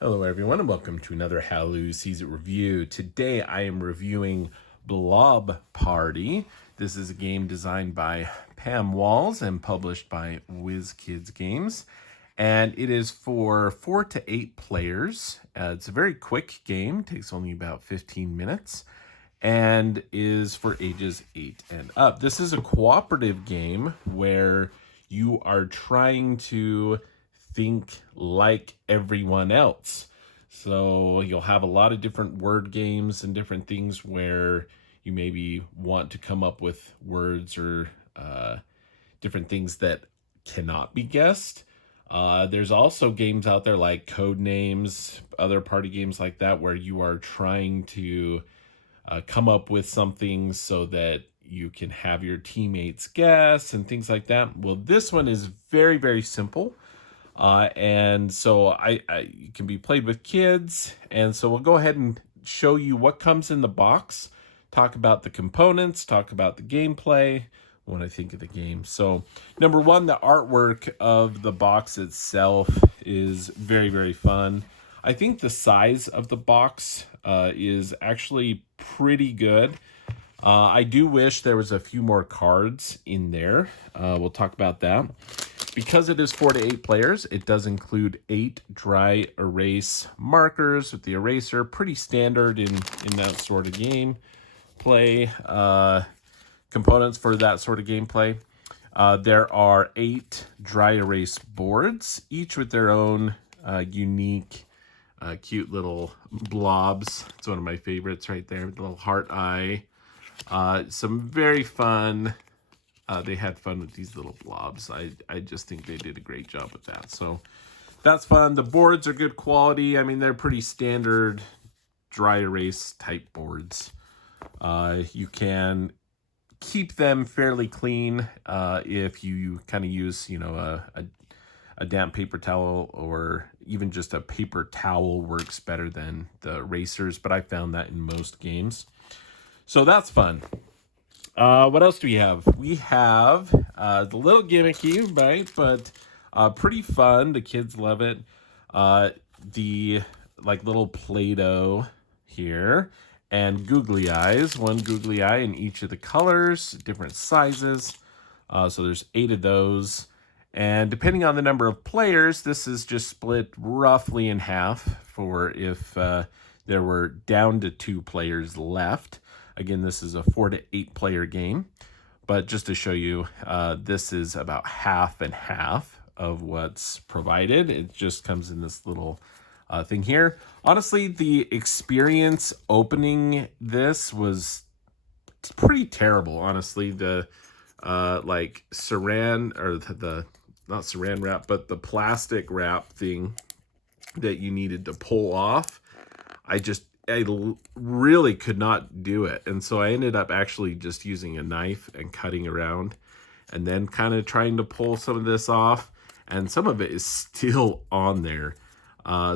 Hello everyone and welcome to another Hallelujah Sees It review. Today I am reviewing Blob Party. This is a game designed by Pam Walls and published by WizKids Games. And it is for 4 to 8 players. It's a very quick game, takes only about 15 minutes, and is for ages 8 and up. This is a cooperative game where you are trying to think like everyone else. So you'll have a lot of different word games and different things where you maybe want to come up with words or different things that cannot be guessed. There's also games out there like Code Names, other party games like that, where you are trying to come up with something so that you can have your teammates guess and things like that. Well, this one is very, very simple. And so it can be played with kids. And so we'll go ahead and show you what comes in the box, talk about the components, talk about the gameplay, when I think of the game. So number one, the artwork of the box itself is very, very fun. I think the size of the box is actually pretty good. I do wish there was a few more cards in there. We'll talk about that. Because it is 4 to 8 players, it does include 8 dry erase markers with the eraser. Pretty standard in that sort of game play. Components for that sort of gameplay. There are 8 dry erase boards, each with their own unique, cute little blobs. It's one of my favorites right there, with the little heart eye. Some very fun. They had fun with these little blobs. I just think they did a great job with that. So that's fun. The boards are good quality. I mean, they're pretty standard dry erase type boards. You can keep them fairly clean if you kind of use, a damp paper towel, or even just a paper towel works better than the erasers, but I found that in most games. So that's fun. What else do we have? We have a little gimmicky, right? But pretty fun. The kids love it. The little Play-Doh here, and googly eyes. One googly eye in each of the colors, different sizes. So there's 8 of those. And depending on the number of players, this is just split roughly in half for if there were down to 2 players left. Again, this is a 4 to 8 player game, but just to show you, this is about half and half of what's provided. It just comes in this little thing here. Honestly, the experience opening this was pretty terrible. Honestly, the saran, or the not saran wrap, but the plastic wrap thing that you needed to pull off, I really could not do it. And so I ended up actually just using a knife and cutting around and then kind of trying to pull some of this off. And some of it is still on there.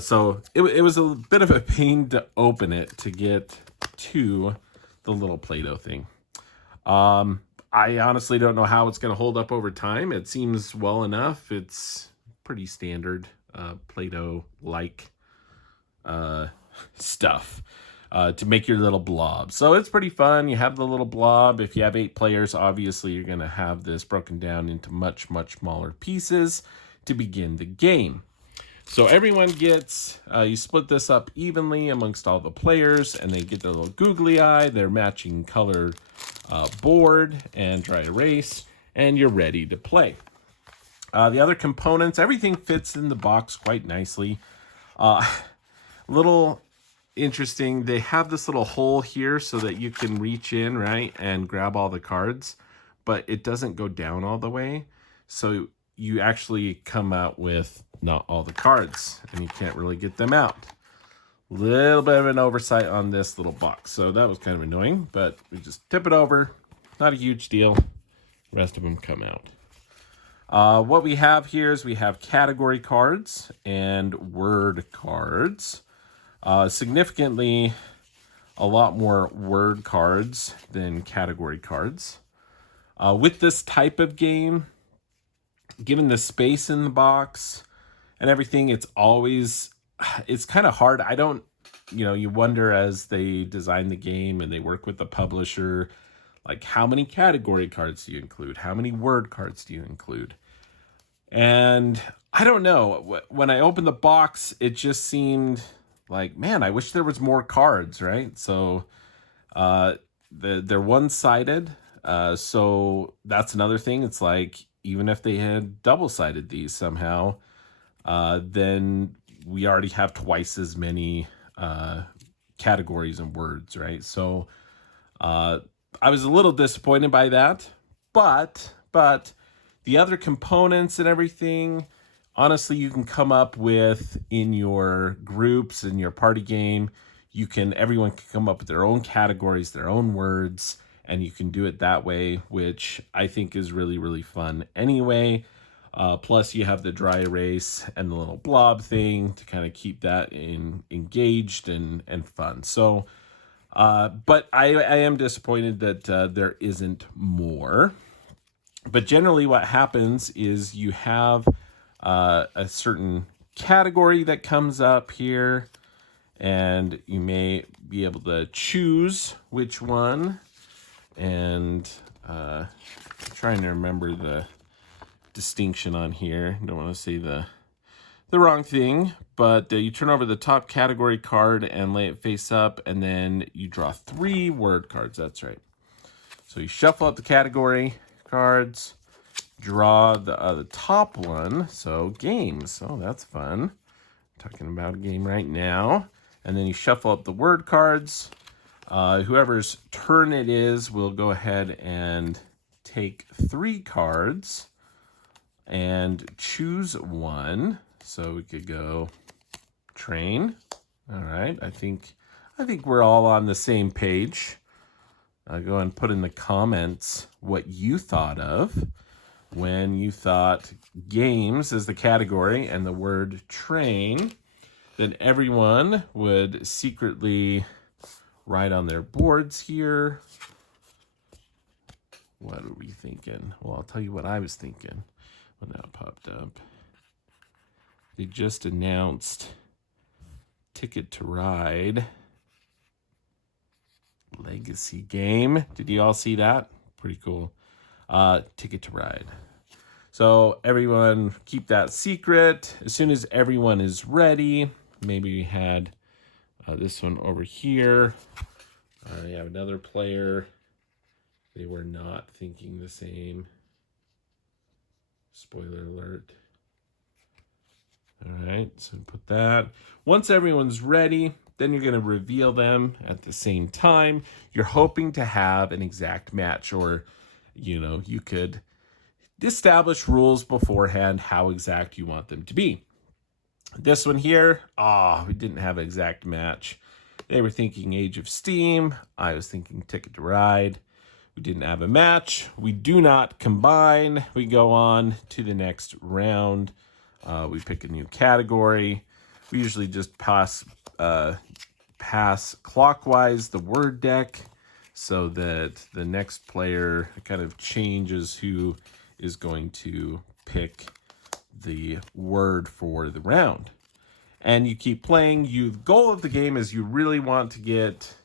So it was a bit of a pain to open it to get to the little Play-Doh thing. I honestly don't know how it's going to hold up over time. It seems well enough. It's pretty standard Play-Doh-like stuff to make your little blob. So it's pretty fun. You have the little blob. If you have 8 players, obviously you're going to have this broken down into much, much smaller pieces to begin the game. So everyone gets, you split this up evenly amongst all the players, and they get their little googly eye, their matching color board, and dry erase, and you're ready to play. The other components, everything fits in the box quite nicely. Little interesting, they have this little hole here so that you can reach in, right, and grab all the cards, but it doesn't go down all the way. So you actually come out with not all the cards, and you can't really get them out. Little bit of an oversight on this little box, so that was kind of annoying, but we just tip it over. Not a huge deal. The rest of them come out. What we have here is we have category cards and word cards. Significantly a lot more word cards than category cards. With this type of game, given the space in the box and everything, it's always it's kind of hard. I don't, you wonder as they design the game and they work with the publisher, like how many category cards do you include? How many word cards do you include? And I don't know. When I opened the box, it just seemed like, man, I wish there was more cards, right? So they're one-sided. So that's another thing. It's like, even if they had double-sided these somehow, then we already have twice as many categories and words, right? So I was a little disappointed by that, but the other components and everything, honestly, you can come up with in your groups, in your party game. Everyone can come up with their own categories, their own words, and you can do it that way, which I think is really, really fun anyway. Plus, you have the dry erase and the little blob thing to kind of keep that engaged and fun. So, but I am disappointed that there isn't more. But generally what happens is you have a certain category that comes up here, and you may be able to choose which one. And I'm trying to remember the distinction on here. Don't want to say the wrong thing, but you turn over the top category card and lay it face up, and then you draw 3 word cards. That's right. So you shuffle up the category cards, draw the top one, so games. Oh, that's fun. Talking about a game right now. And then you shuffle up the word cards. Whoever's turn it is will go ahead and take 3 cards and choose one. So we could go train. All right, I think we're all on the same page. Go and put in the comments what you thought of when you thought games as the category and the word train. Then everyone would secretly write on their boards here. What are we thinking? Well, I'll tell you what I was thinking when that popped up. They just announced Ticket to Ride legacy game. Did you all see that? Pretty cool. Ticket to Ride. So everyone keep that secret. As soon as everyone is ready, maybe we had this one over here. You have another player. They were not thinking the same. Spoiler alert. All right, so put that. Once everyone's ready, then you're going to reveal them at the same time. You're hoping to have an exact match, or, you could establish rules beforehand how exact you want them to be. This one here, we didn't have an exact match. They were thinking Age of Steam. I was thinking Ticket to Ride. We didn't have a match. We do not combine. We go on to the next round. We pick a new category. We usually just pass clockwise the word deck so that the next player kind of changes who is going to pick the word for the round. And you keep playing. The goal of the game is you really want to get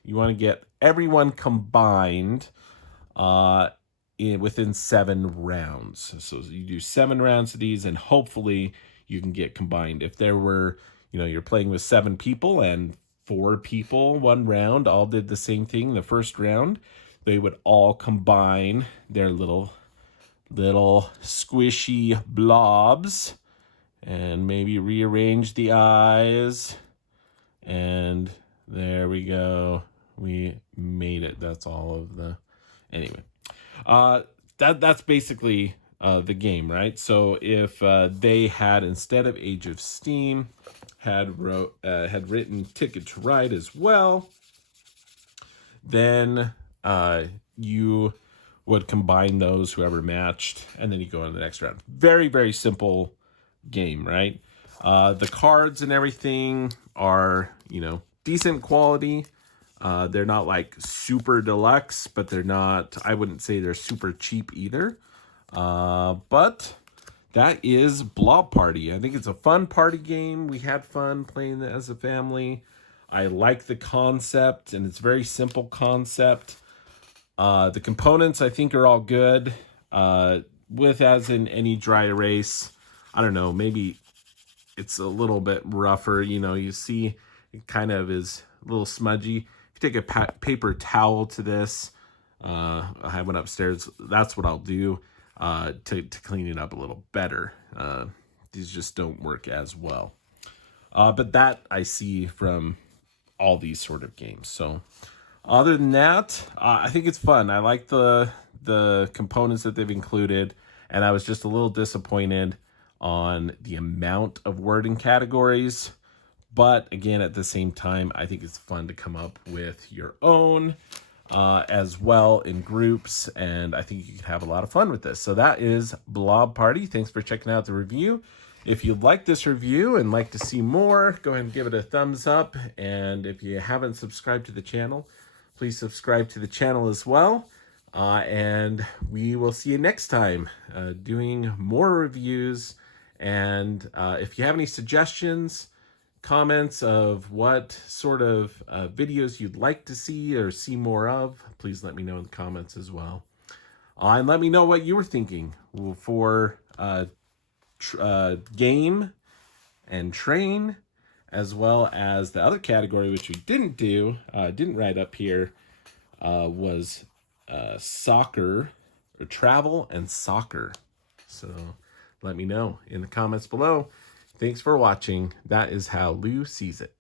everyone combined within 7 rounds. So you do 7 rounds of these, and hopefully you can get combined. If there were, you're playing with 7 people and 4 people one round all did the same thing the first round, they would all combine their little squishy blobs and maybe rearrange the eyes. And there we go. We made it. That's all of the... Anyway, that's basically the game, right? So if they had, instead of Age of Steam, had written Ticket to Ride as well, then you would combine those, whoever matched, and then you go on the next round. Very, very simple game, right? The cards and everything are, decent quality. They're not like super deluxe, but they're not, I wouldn't say they're super cheap either. But that is Blob Party. I think it's a fun party game. We had fun playing it as a family. I like the concept, and it's a very simple concept. The components I think are all good. With as in any dry erase, I don't know, maybe it's a little bit rougher. You know, you see it kind of is a little smudgy. If you take a paper towel to this, I have one upstairs. That's what I'll do to clean it up a little better. These just don't work as well. But that I see from all these sort of games. So other than that, I think it's fun. I like the components that they've included, and I was just a little disappointed on the amount of wording categories. But again, at the same time, I think it's fun to come up with your own as well in groups, and I think you can have a lot of fun with this. So that is Blob Party. Thanks for checking out the review. If you like this review and like to see more, go ahead and give it a thumbs up. And if you haven't subscribed to the channel, please subscribe to the channel as well. And we will see you next time doing more reviews. And if you have any suggestions, comments of what sort of videos you'd like to see or see more of, please let me know in the comments as well. And let me know what you were thinking for game and train, as well as the other category, which we didn't do, didn't write up here, was soccer, or travel and soccer. So let me know in the comments below. Thanks for watching. That is how Lou sees it.